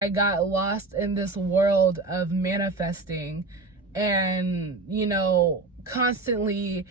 I got lost in this world of manifesting and, constantly,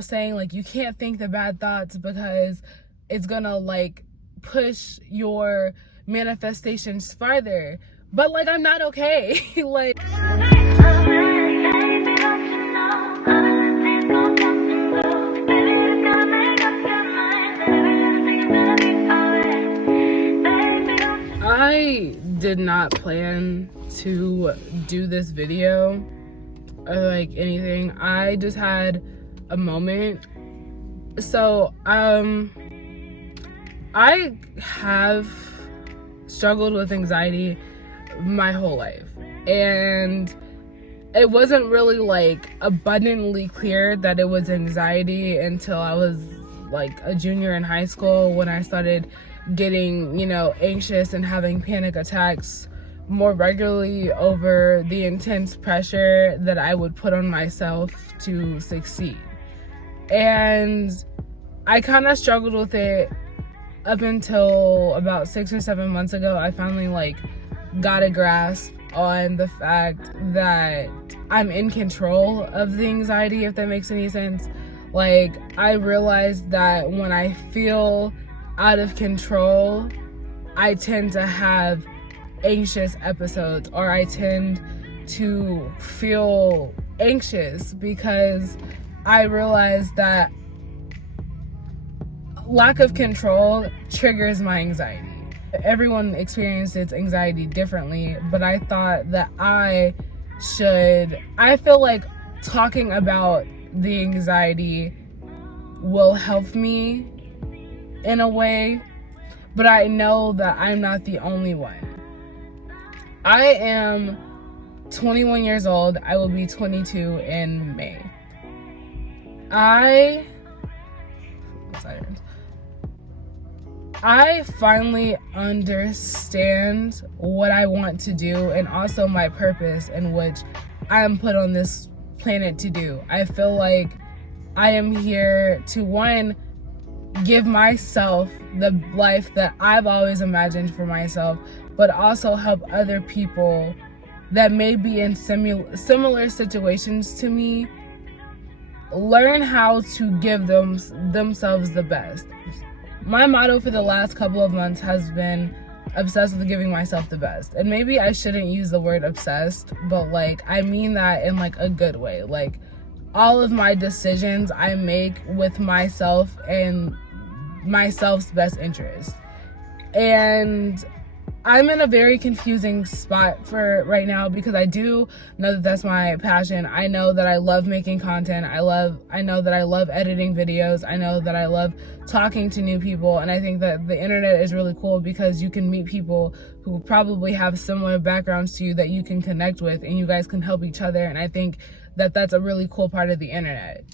saying like you can't think the bad thoughts because it's gonna like push your manifestations farther. But like, I'm not okay. Like, I did not plan to do this video or like anything. I just had a moment. So I have struggled with anxiety my whole life, and it wasn't really like abundantly clear that it was anxiety until I was like a junior in high school, when I started getting, anxious and having panic attacks more regularly over the intense pressure that I would put on myself to succeed. And I kind of struggled with it up until about 6 or 7 months ago. I finally like got a grasp on the fact that I'm in control of the anxiety, if that makes any sense. Like, I realized that when I feel out of control, I tend to have anxious episodes, or I tend to feel anxious because I realized that lack of control triggers my anxiety. Everyone experiences anxiety differently, but I thought that I feel like talking about the anxiety will help me in a way, but I know that I'm not the only one. I am 21 years old. I will be 22 in May. I finally understand what I want to do, and also my purpose in which I am put on this planet to do. I feel like I am here to, one, give myself the life that I've always imagined for myself, but also help other people that may be in similar situations to me learn how to give themselves the best. My motto for the last couple of months has been obsessed with giving myself the best. And maybe I shouldn't use the word obsessed, but like, I mean that in like a good way. Like, all of my decisions I make with myself and myself's best interest. And I'm in a very confusing spot for right now, because I do know that that's my passion. I know that I love making content. I know that I love editing videos. I know that I love talking to new people. And I think that the internet is really cool because you can meet people who probably have similar backgrounds to you that you can connect with, and you guys can help each other. And I think that that's a really cool part of the internet.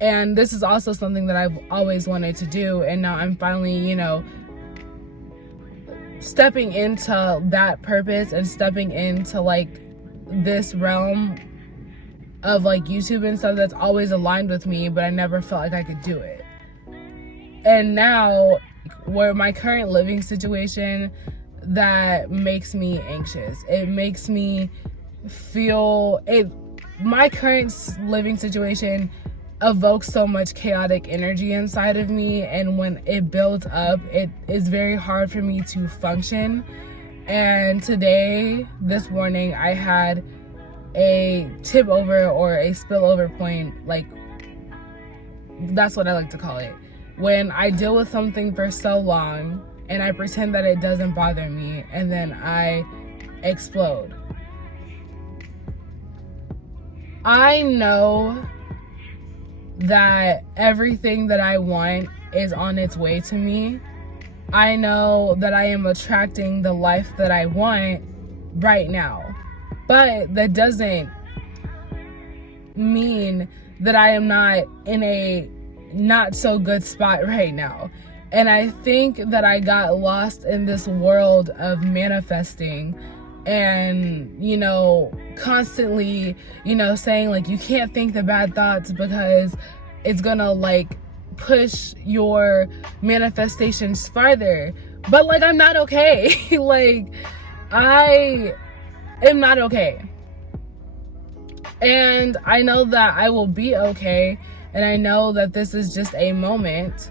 And this is also something that I've always wanted to do. And now I'm finally, stepping into that purpose and stepping into like this realm of like YouTube and stuff that's always aligned with me, but I never felt like I could do it. And now, where my current living situation, that makes me anxious. It makes me feel my current living situation evokes so much chaotic energy inside of me, and when it builds up, it is very hard for me to function. And this morning, I had a tip over or a spillover point, like, that's what I like to call it, when I deal with something for so long and I pretend that it doesn't bother me, and then I explode. I know that everything that I want is on its way to me. I know that I am attracting the life that I want right now. But that doesn't mean that I am not in a not so good spot right now. And I think that I got lost in this world of manifesting and, constantly, saying like you can't think the bad thoughts because it's gonna like push your manifestations farther. But like, I'm not okay. Like, I am not okay. And I know that I will be okay. And I know that this is just a moment.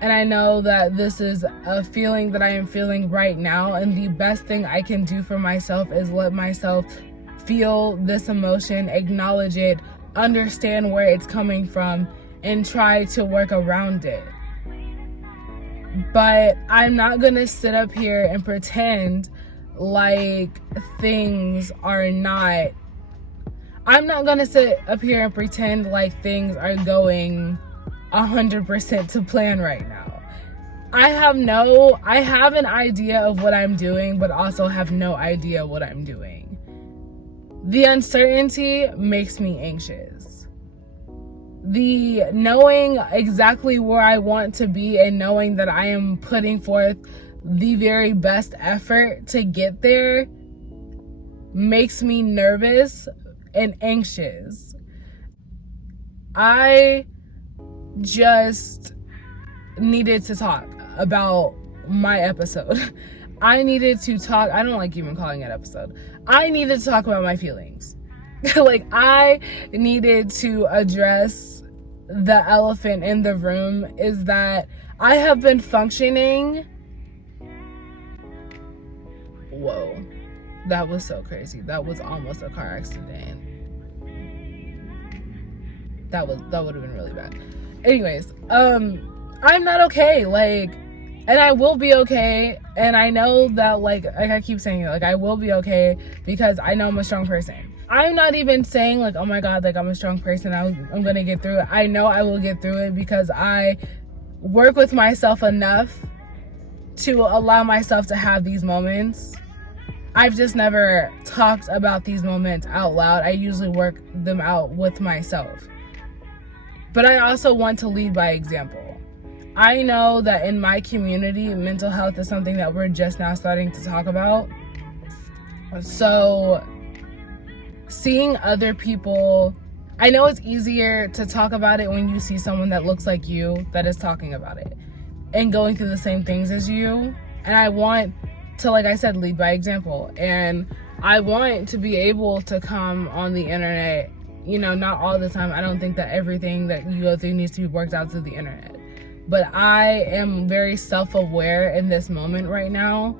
And I know that this is a feeling that I am feeling right now. And the best thing I can do for myself is let myself feel this emotion, acknowledge it, understand where it's coming from, and try to work around it. But I'm not gonna sit up here and pretend like things are not. I'm not gonna sit up here and pretend like things are going 100% to plan right now. I have an idea of what I'm doing, but also have no idea what I'm doing. The uncertainty makes me anxious. The knowing exactly where I want to be and knowing that I am putting forth the very best effort to get there makes me nervous and anxious. I just needed to talk about my episode. I needed to talk. I don't like even calling it episode. I needed to talk about my feelings. Like, I needed to address the elephant in the room, is that I have been functioning. Whoa, that was so crazy. That was almost a car accident. That would have been really bad. Anyways, I'm not okay. Like, and I will be okay. And I know that, like I keep saying, like, I will be okay because I know I'm a strong person. I'm not even saying like, oh my God, like, I'm a strong person, I'm gonna get through it. I know I will get through it because I work with myself enough to allow myself to have these moments. I've just never talked about these moments out loud. I usually work them out with myself. But I also want to lead by example. I know that in my community, mental health is something that we're just now starting to talk about. So seeing other people, I know it's easier to talk about it when you see someone that looks like you that is talking about it and going through the same things as you. And I want to, like I said, lead by example. And I want to be able to come on the internet, you know, not all the time. I don't think that everything that you go through needs to be worked out through the internet. But I am very self-aware in this moment right now,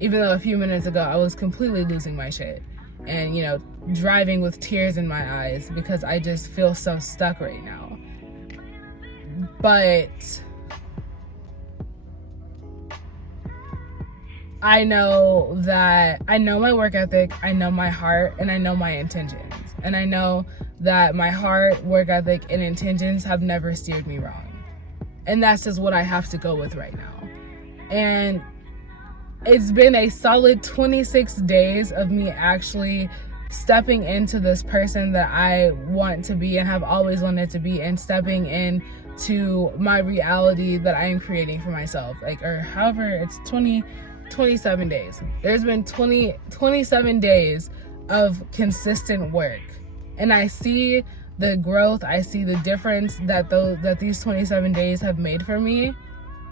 even though a few minutes ago I was completely losing my shit and, you know, driving with tears in my eyes because I just feel so stuck right now. But I know that I know my work ethic, I know my heart, and I know my intentions. And I know that my heart, work ethic, and intentions have never steered me wrong. And that's just what I have to go with right now. And it's been a solid 26 days of me actually stepping into this person that I want to be and have always wanted to be, and stepping into my reality that I am creating for myself. Like, or however, it's 27 days. There's been 27 days of consistent work. And I see the growth, I see the difference that these 27 days have made for me.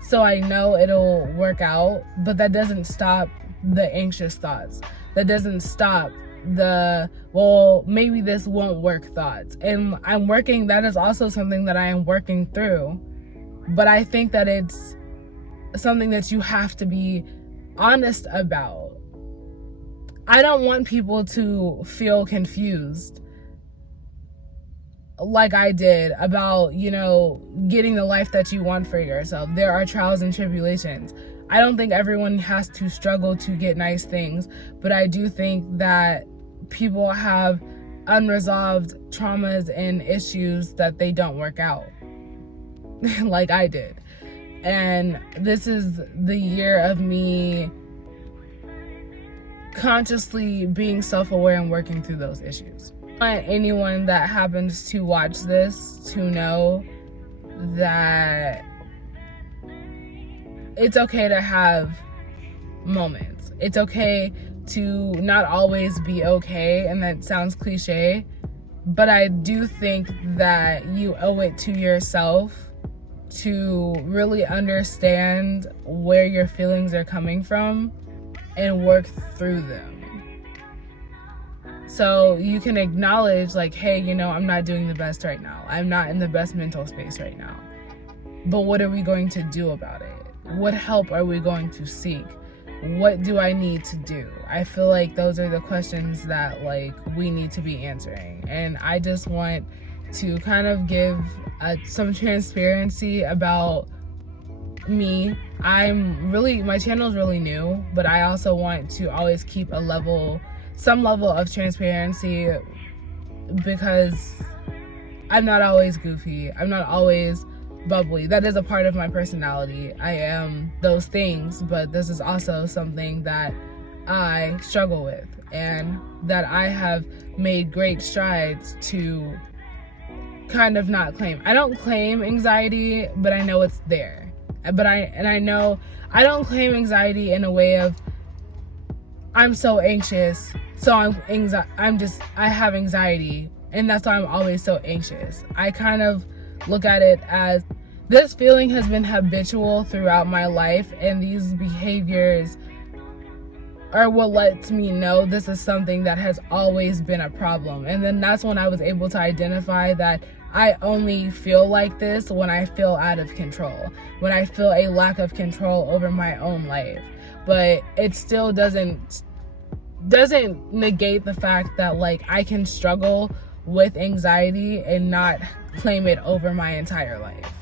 So I know it'll work out, but that doesn't stop the anxious thoughts. That doesn't stop the, well, maybe this won't work thoughts. And that is also something that I am working through. But I think that it's something that you have to be honest about. I don't want people to feel confused like I did about, you know, getting the life that you want for yourself. There are trials and tribulations. I don't think everyone has to struggle to get nice things, but I do think that people have unresolved traumas and issues that they don't work out like I did. And this is the year of me consciously being self-aware and working through those issues. I want anyone that happens to watch this to know that it's okay to have moments. It's okay to not always be okay, and that sounds cliche, but I do think that you owe it to yourself to really understand where your feelings are coming from and work through them. So you can acknowledge like, hey, you know, I'm not doing the best right now. I'm not in the best mental space right now. But what are we going to do about it? What help are we going to seek? What do I need to do? I feel like those are the questions that like we need to be answering. And I just want to kind of give some transparency about me. My channel is really new, but I also want to always keep some level of transparency, because I'm not always goofy. I'm not always bubbly. That is a part of my personality. I am those things, but this is also something that I struggle with and that I have made great strides to kind of not claim. I don't claim anxiety, but I know it's there. But I know I don't claim anxiety in a way of I'm so anxious, so I have anxiety, and that's why I'm always so anxious. I kind of look at it as this feeling has been habitual throughout my life, and these behaviors are what lets me know this is something that has always been a problem. And then that's when I was able to identify that I only feel like this when I feel out of control, when I feel a lack of control over my own life. But it still doesn't negate the fact that like I can struggle with anxiety and not claim it over my entire life.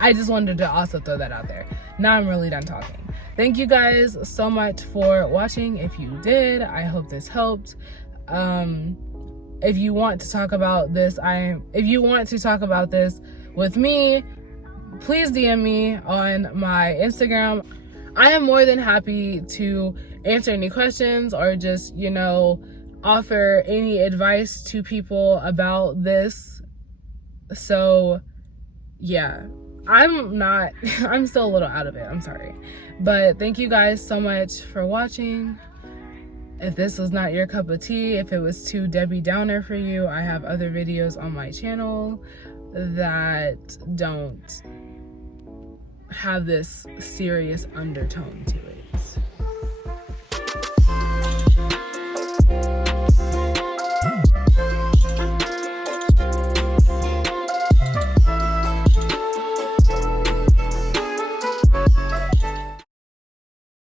I just wanted to also throw that out there. Now I'm really done talking. Thank you guys so much for watching. If you did, I hope this helped. If you want to talk about this with me, please DM me on my Instagram. I am more than happy to answer any questions or just, you know, offer any advice to people about this. So yeah, I'm still a little out of it. I'm sorry. But thank you guys so much for watching. If this was not your cup of tea, if it was too Debbie Downer for you, I have other videos on my channel that don't have this serious undertone to it.